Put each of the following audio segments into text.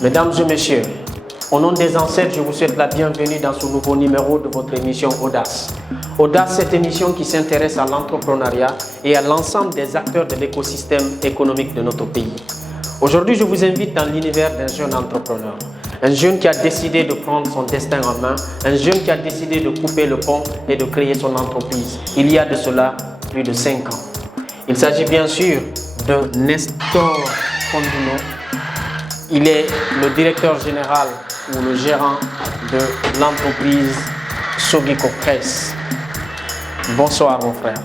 Mesdames et messieurs, au nom des ancêtres, je vous souhaite la bienvenue dans ce nouveau numéro de votre émission Audace. Audace, cette émission qui s'intéresse à l'entrepreneuriat et à l'ensemble des acteurs de l'écosystème économique de notre pays. Aujourd'hui, je vous invite dans l'univers d'un jeune entrepreneur. Un jeune qui a décidé de prendre son destin en main, un jeune qui a décidé de couper le pont et de créer son entreprise. Il y a de cela plus de 5 ans. Il s'agit bien sûr de Nestor Konduno. Il est le directeur général ou le gérant de l'entreprise Sogiko Press. Bonsoir mon frère.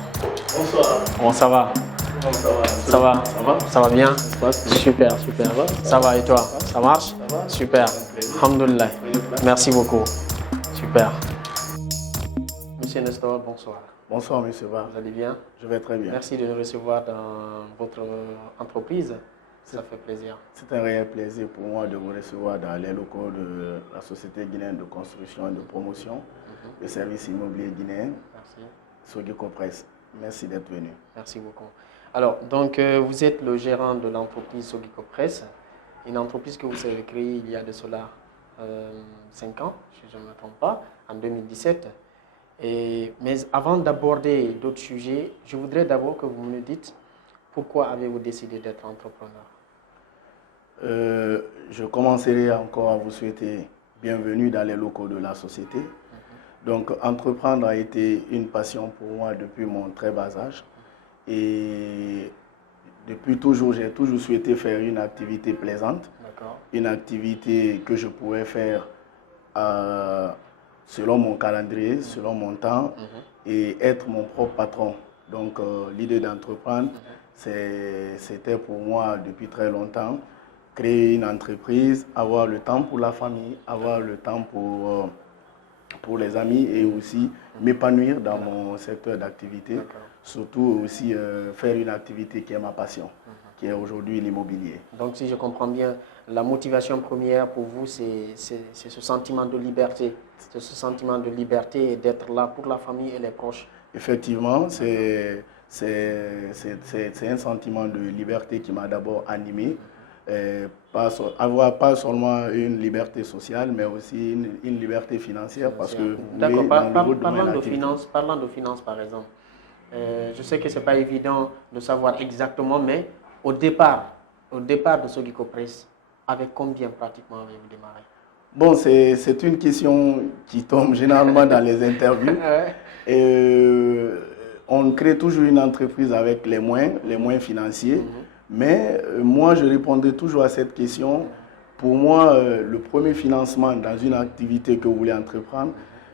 Bonsoir. Comment ça va? Bon, ça va. Ça va? Ça va? Ça va bien? Ça se passe? Super, super. Ça va et toi? Ça marche? Ça va? Super. Alhamdoulilah. Merci beaucoup. Super. Monsieur Nestor, bonsoir. Bonsoir, monsieur Ba. Vous allez bien? Je vais très bien. Merci de nous recevoir dans votre entreprise. Ça fait plaisir. C'est un réel plaisir pour moi de vous recevoir dans les locaux de la Société guinéenne de construction et de promotion de services immobiliers guinéens, Merci. Sogiko Press. Merci d'être venu. Merci beaucoup. Alors, donc, vous êtes le gérant de l'entreprise Sogiko Press, une entreprise que vous avez créée il y a de cela 5 ans, si je ne me trompe pas, en 2017. Mais avant d'aborder d'autres sujets, je voudrais d'abord que vous me dites pourquoi avez-vous décidé d'être entrepreneur? Je commencerai encore à vous souhaiter bienvenue dans les locaux de la société. Donc, entreprendre a été une passion pour moi depuis mon très bas âge. Et depuis toujours, j'ai toujours souhaité faire une activité plaisante, une activité que je pouvais faire selon mon calendrier, selon mon temps, et être mon propre patron. Donc, l'idée d'entreprendre, c'était pour moi depuis très longtemps. Créer une entreprise, avoir le temps pour la famille, avoir le temps pour les amis et aussi m'épanouir dans mon secteur d'activité. Surtout aussi faire une activité qui est ma passion, qui est aujourd'hui l'immobilier. Donc si je comprends bien, la motivation première pour vous, c'est ce sentiment de liberté. C'est ce sentiment de liberté et d'être là pour la famille et les proches. Effectivement, c'est un sentiment de liberté qui m'a d'abord animé. Avoir pas seulement une liberté sociale, mais aussi une liberté financière. Parce que d'accord, parlant de finances par exemple, je sais que ce n'est pas évident de savoir exactement, mais au départ de Sogiko Press, avec combien pratiquement avez-vous démarré? Bon, c'est une question qui tombe généralement dans les interviews. On crée toujours une entreprise avec les moyens financiers. Mais moi, je répondrai toujours à cette question. Pour moi, le premier financement dans une activité que vous voulez entreprendre,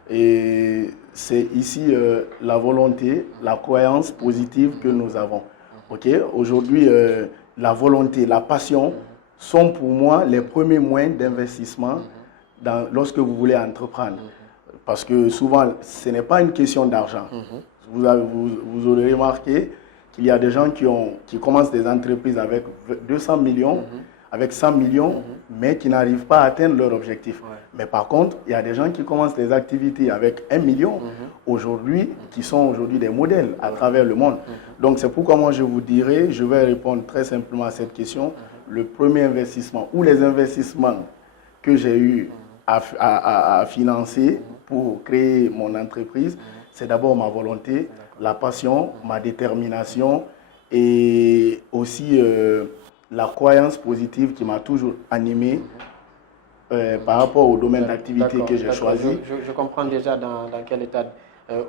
c'est ici la volonté, la croyance positive que nous avons. Aujourd'hui, la volonté, la passion sont pour moi les premiers moyens d'investissement lorsque vous voulez entreprendre. Parce que souvent, ce n'est pas une question d'argent. Vous aurez remarqué qu'il y a des gens qui commencent des entreprises avec 200 millions, avec 100 millions, mais qui n'arrivent pas à atteindre leur objectif. Mais par contre, il y a des gens qui commencent des activités avec 1 million aujourd'hui, qui sont aujourd'hui des modèles à travers le monde. Donc c'est pourquoi moi je vous dirais, je vais répondre très simplement à cette question. Le premier investissement ou les investissements que j'ai eu à financer pour créer mon entreprise, c'est d'abord ma volonté, la passion, ma détermination et aussi la croyance positive qui m'a toujours animé par rapport au domaine d'activité que j'ai choisi. Je comprends déjà dans quel état.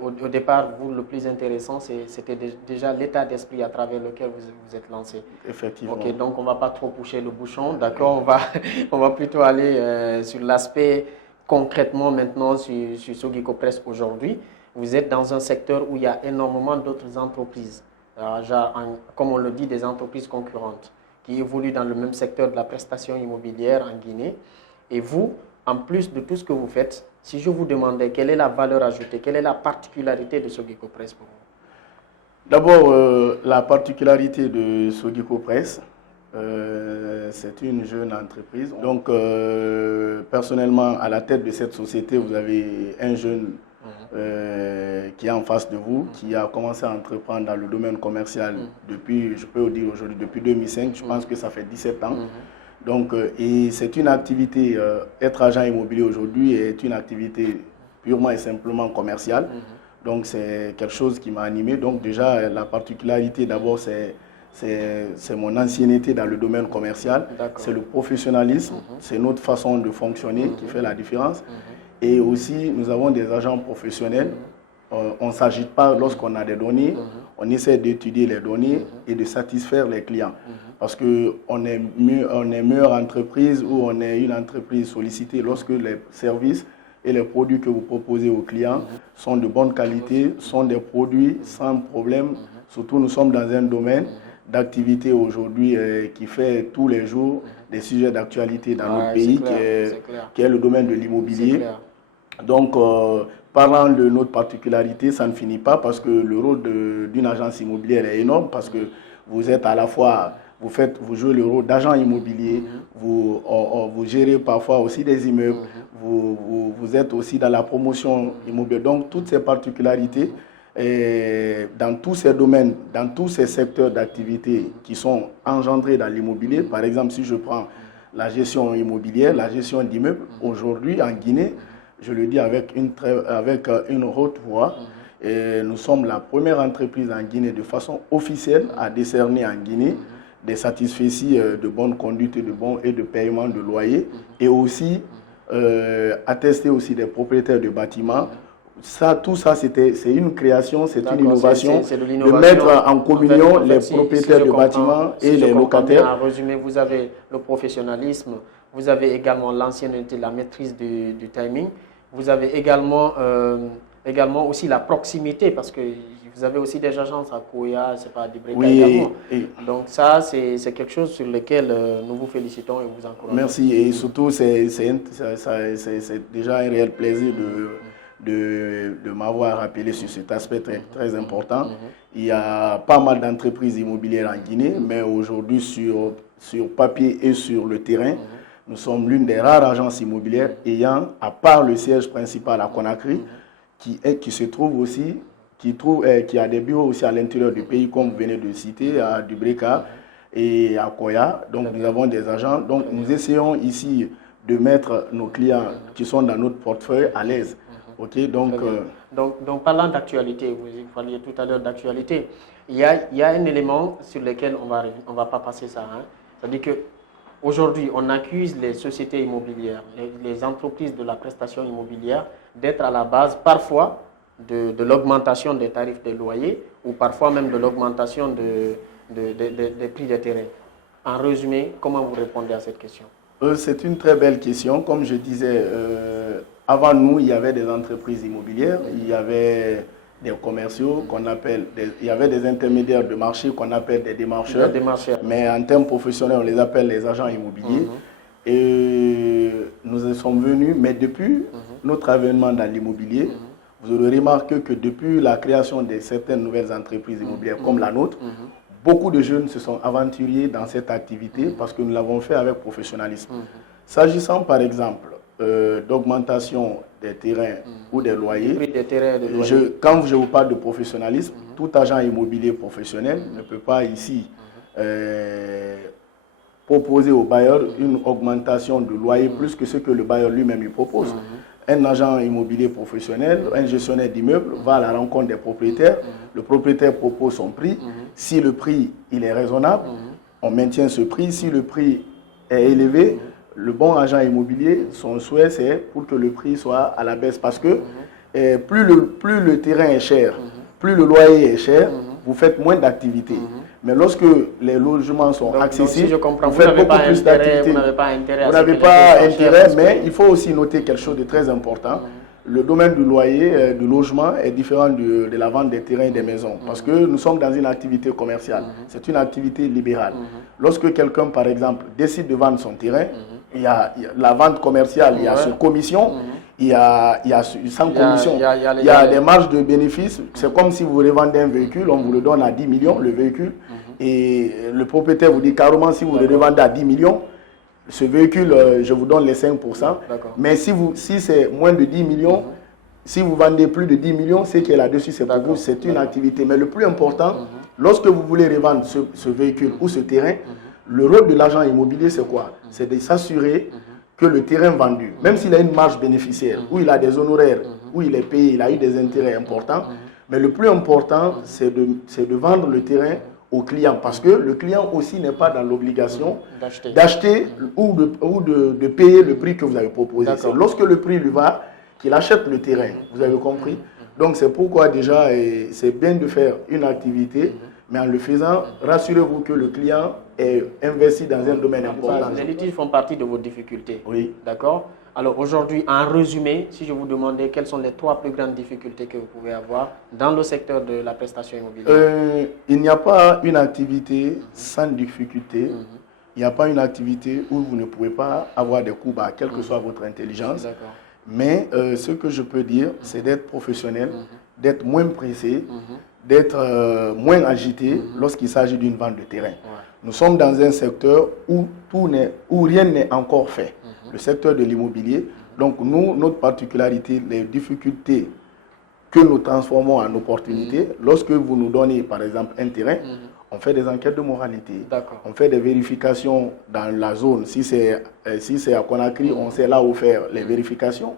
Au départ, vous, le plus intéressant, c'était déjà l'état d'esprit à travers lequel vous êtes lancé. Effectivement. Ok, donc on ne va pas trop pousser le bouchon, d'accord, on va plutôt aller sur l'aspect concrètement maintenant sur Sogiko Press aujourd'hui. Vous êtes dans un secteur où il y a énormément d'autres entreprises, comme on le dit, des entreprises concurrentes qui évoluent dans le même secteur de la prestation immobilière en Guinée. Et vous, en plus de tout ce que vous faites, si je vous demandais quelle est la valeur ajoutée, quelle est la particularité de Sogiko Press pour vous? D'abord, la particularité de Sogiko Press, c'est une jeune entreprise. Donc, personnellement, à la tête de cette société, vous avez un jeune qui est en face de vous, qui a commencé à entreprendre dans le domaine commercial depuis, je peux vous dire aujourd'hui, depuis 2005, je pense que ça fait 17 ans. Donc, et c'est une activité, être agent immobilier aujourd'hui est une activité purement et simplement commerciale. Donc, c'est quelque chose qui m'a animé. Donc, déjà, la particularité, d'abord, c'est mon ancienneté dans le domaine commercial. C'est le professionnalisme, c'est notre façon de fonctionner qui fait la différence. Et aussi, nous avons des agents professionnels. On ne s'agite pas lorsqu'on a des données, on essaie d'étudier les données et de satisfaire les clients. Parce qu'on est meilleure entreprise ou on est une entreprise sollicitée lorsque les services et les produits que vous proposez aux clients sont de bonne qualité, sont des produits sans problème. Surtout, nous sommes dans un domaine d'activité aujourd'hui qui fait tous les jours des sujets d'actualité dans notre pays, qui est le domaine de l'immobilier. Donc, parlant de notre particularité, ça ne finit pas parce que le rôle d'une agence immobilière est énorme parce que vous êtes à la fois, vous jouez le rôle d'agent immobilier, vous gérez parfois aussi des immeubles, vous êtes aussi dans la promotion immobilière. Donc, toutes ces particularités, dans tous ces domaines, dans tous ces secteurs d'activité qui sont engendrés dans l'immobilier, par exemple, si je prends la gestion immobilière, la gestion d'immeubles, aujourd'hui en Guinée, je le dis avec une haute voix, et nous sommes la première entreprise en Guinée de façon officielle à décerner en Guinée des satisfecits de bonne conduite et de paiement de loyer et aussi attester aussi des propriétaires de bâtiments. Tout ça, c'est une création, c'est une innovation de mettre en communion les propriétaires de bâtiments et les locataires. En résumé, vous avez le professionnalisme, vous avez également l'ancienneté, la maîtrise du timing, vous avez également aussi la proximité parce que vous avez aussi des agences à Kouya, c'est pas à Dibreka également. Donc ça, c'est quelque chose sur lequel nous vous félicitons et vous encourageons. Merci et surtout, c'est déjà un réel plaisir de m'avoir rappelé sur cet aspect très, très important. Il y a pas mal d'entreprises immobilières en Guinée, mais aujourd'hui, sur papier et sur le terrain, nous sommes l'une des rares agences immobilières ayant, à part le siège principal à Conakry, qui se trouve aussi, qui a des bureaux aussi à l'intérieur du pays, comme vous venez de citer, à Dubreka et à Koya. Donc nous avons des agents. Donc nous essayons ici de mettre nos clients qui sont dans notre portefeuille à l'aise. Okay, donc parlant d'actualité, vous parliez tout à l'heure d'actualité, il y a un élément sur lequel on va pas passer ça. Hein. C'est-à-dire qu'aujourd'hui, on accuse les sociétés immobilières, les entreprises de la prestation immobilière d'être à la base parfois de l'augmentation des tarifs des loyers ou parfois même de l'augmentation des prix des terrains. En résumé, comment vous répondez à cette question? C'est une très belle question. Comme je disais, avant nous, il y avait des entreprises immobilières, il y avait des commerciaux il y avait des intermédiaires de marché qu'on appelle des démarcheurs. Mais en termes professionnels, on les appelle les agents immobiliers. Et nous sommes venus, mais depuis notre avènement dans l'immobilier, vous aurez remarqué que depuis la création de certaines nouvelles entreprises immobilières comme la nôtre, beaucoup de jeunes se sont aventuriers dans cette activité parce que nous l'avons fait avec professionnalisme. S'agissant par exemple d'augmentation des terrains ou des loyers, quand je vous parle de professionnalisme, tout agent immobilier professionnel ne peut pas ici proposer au bailleur une augmentation de loyer plus que ce que le bailleur lui-même lui propose. Un agent immobilier professionnel, un gestionnaire d'immeuble va à la rencontre des propriétaires. Le propriétaire propose son prix. Si le prix il est raisonnable, on maintient ce prix. Si le prix est élevé, le bon agent immobilier, son souhait c'est pour que le prix soit à la baisse. Parce que plus le terrain est cher, plus le loyer est cher, vous faites moins d'activité. Mais lorsque les logements sont accessibles, si je comprends, vous faites beaucoup plus d'activités. Vous n'avez pas intérêt. Vous n'avez pas intérêt, mais il faut aussi noter quelque chose de très important. Le domaine du loyer, du logement est différent de la vente des terrains et des maisons. Parce que nous sommes dans une activité commerciale. C'est une activité libérale. Lorsque quelqu'un, par exemple, décide de vendre son terrain, il y a la vente commerciale, il y a sur commission. Il y a sans commission, il y a des marges de bénéfices. C'est comme si vous revendez un véhicule, on vous le donne à 10 millions, le véhicule, et le propriétaire vous dit carrément si vous le revendez à 10 millions, ce véhicule, je vous donne les 5%. Mais si c'est moins de 10 millions, si vous vendez plus de 10 millions, c'est qu'il y a là-dessus, c'est pour vous, c'est une activité. Mais le plus important, lorsque vous voulez revendre ce véhicule ou ce terrain, Le rôle de l'agent immobilier, c'est quoi? C'est de s'assurer que le terrain vendu, même s'il a une marge bénéficiaire, où il a des honoraires, où il est payé, il a eu des intérêts importants, mais le plus important, c'est de vendre le terrain au client, parce que le client aussi n'est pas dans l'obligation d'acheter ou de payer le prix que vous avez proposé. C'est lorsque le prix lui va qu'il achète le terrain, vous avez compris? Donc c'est pourquoi déjà, c'est bien de faire une activité, mais en le faisant, rassurez-vous que le client est investi dans un domaine important. Les litiges font partie de vos difficultés. Oui. D'accord. Alors aujourd'hui, en résumé, si je vous demandais quelles sont les 3 plus grandes difficultés que vous pouvez avoir dans le secteur de la prestation immobilière. Il n'y a pas une activité sans difficulté. Il n'y a pas une activité où vous ne pouvez pas avoir des coups bas, quelle que soit votre intelligence. Mais ce que je peux dire, c'est d'être professionnel, d'être moins pressé, d'être moins agité lorsqu'il s'agit d'une vente de terrain. Nous sommes dans un secteur où rien n'est encore fait, le secteur de l'immobilier. Donc nous, notre particularité, les difficultés que nous transformons en opportunités, lorsque vous nous donnez par exemple un terrain, on fait des enquêtes de moralité, on fait des vérifications dans la zone. Si c'est à Conakry, on sait là où faire les vérifications.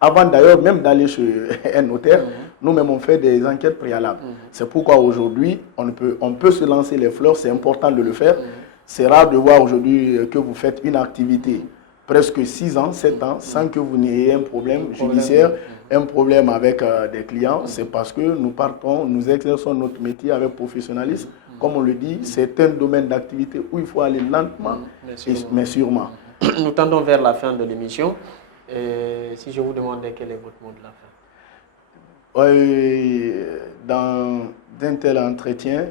Avant d'ailleurs même d'aller chez un notaire, nous-mêmes on fait des enquêtes préalables. C'est pourquoi aujourd'hui, on peut se lancer les fleurs, c'est important de le faire. C'est rare de voir aujourd'hui que vous faites une activité presque 6 ans, 7 ans, sans que vous n'ayez un problème judiciaire, un problème avec des clients. C'est parce que nous exerçons notre métier avec professionnalisme. Comme on le dit, c'est un domaine d'activité où il faut aller lentement, mais sûrement. Nous tendons vers la fin de l'émission. Si je vous demandais quel est votre mot de la fin? Dans un tel entretien,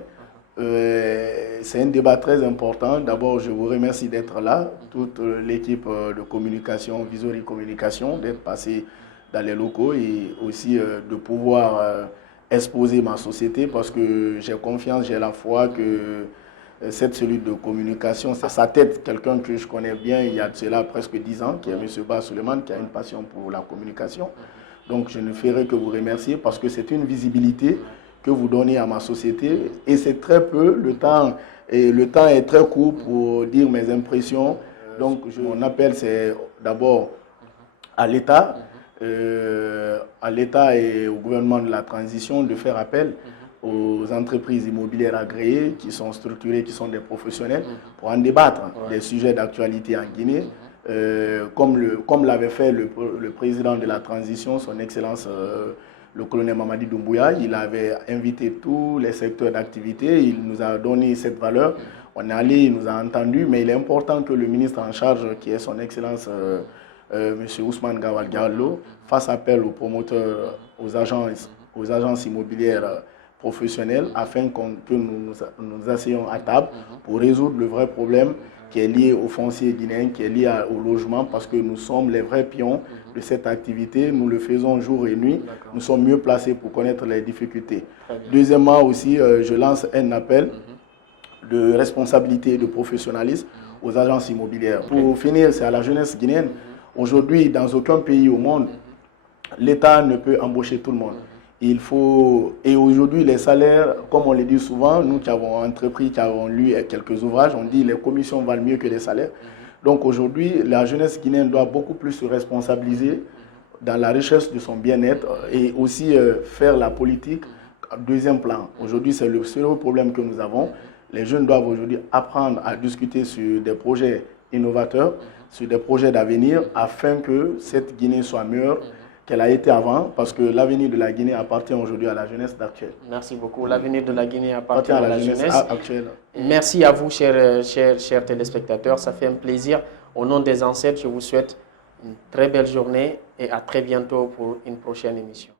c'est un débat très important. D'abord, je vous remercie d'être là, toute l'équipe de communication, Visory Communication, d'être passé dans les locaux et aussi de pouvoir exposer ma société parce que j'ai confiance, j'ai la foi que cette cellule de communication, c'est à sa tête quelqu'un que je connais bien il y a de cela presque 10 ans, qui est M. Ba Suleiman, qui a une passion pour la communication. Donc je ne ferai que vous remercier parce que c'est une visibilité que vous donnez à ma société et c'est très peu, le temps est très court pour dire mes impressions. Donc mon appel c'est d'abord à l'État, et au gouvernement de la transition de faire appel aux entreprises immobilières agréées qui sont structurées, qui sont des professionnels, pour en débattre des sujets d'actualité en Guinée. Comme l'avait fait le président de la transition, son Excellence le colonel Mamadi Doumbouya, il avait invité tous les secteurs d'activité, il nous a donné cette valeur. On est allé, il nous a entendu, mais il est important que le ministre en charge, qui est son Excellence M. Ousmane Gawal Diallo, fasse appel aux promoteurs, aux agences immobilières professionnelles, afin que nous asseyions à table pour résoudre le vrai problème qui est lié au foncier guinéen, qui est lié au logement, parce que nous sommes les vrais pions de cette activité. Nous le faisons jour et nuit. Nous sommes mieux placés pour connaître les difficultés. Deuxièmement aussi, je lance un appel de responsabilité et de professionnalisme aux agences immobilières. Pour finir, c'est à la jeunesse guinéenne. Aujourd'hui, dans aucun pays au monde, l'État ne peut embaucher tout le monde. Et aujourd'hui, les salaires, comme on le dit souvent, nous qui avons entrepris, qui avons lu quelques ouvrages, on dit que les commissions valent mieux que les salaires. Donc aujourd'hui, la jeunesse guinéenne doit beaucoup plus se responsabiliser dans la recherche de son bien-être et aussi faire la politique en deuxième plan. Aujourd'hui, c'est le seul problème que nous avons. Les jeunes doivent aujourd'hui apprendre à discuter sur des projets innovateurs, sur des projets d'avenir, afin que cette Guinée soit meilleure qu'elle a été avant, parce que l'avenir de la Guinée appartient aujourd'hui à la jeunesse actuelle. Merci beaucoup. L'avenir de la Guinée appartient à la jeunesse actuelle. Merci à vous, chers téléspectateurs. Ça fait un plaisir. Au nom des ancêtres, je vous souhaite une très belle journée et à très bientôt pour une prochaine émission.